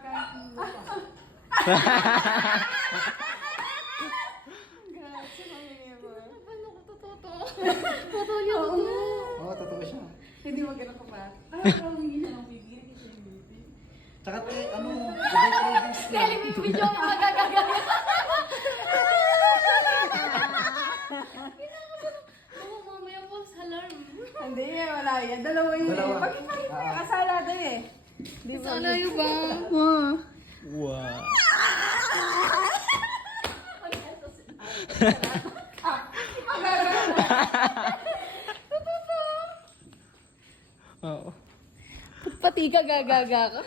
kakain mo pa. Grabe, mamili mo. Paano ko totoo? Totoo yun. Oo, totoo siya. Hindi mo ganun ka pa. Parang hindi siya ng bibig. Kasi yung bibig. Tsaka ano, ibang cravings na. Galing mo yung video mo magagagaya. Oo, mamaya po sa alarm. Hindi, wala yan. Dalawa yun Dalawa. eh. Bakit may kasala doon eh? Di ba? Sana yun ba? Wow. Oo. Pati ka gagaga ka.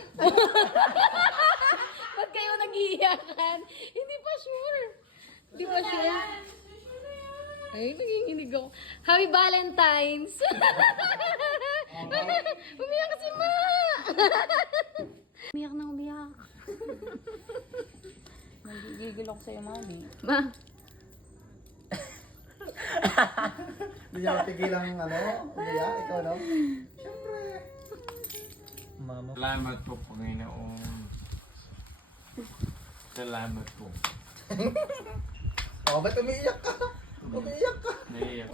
Ba't kayo nag-iiyakan? Hindi pa sure. Hindi pa sure. Ay, nanginginig ako. Happy Valentine's! Umiyak si Ma! Umiyak na umiyak. Nagigigil ako sa'yo, Mami. Ma, Hindi niya mapigilang umiyak, ikaw no? Mama. Salamat po, Panginoon. Salamat po. Oh, ba't umiiyak ka? Umiiyak ka. Naiiyak.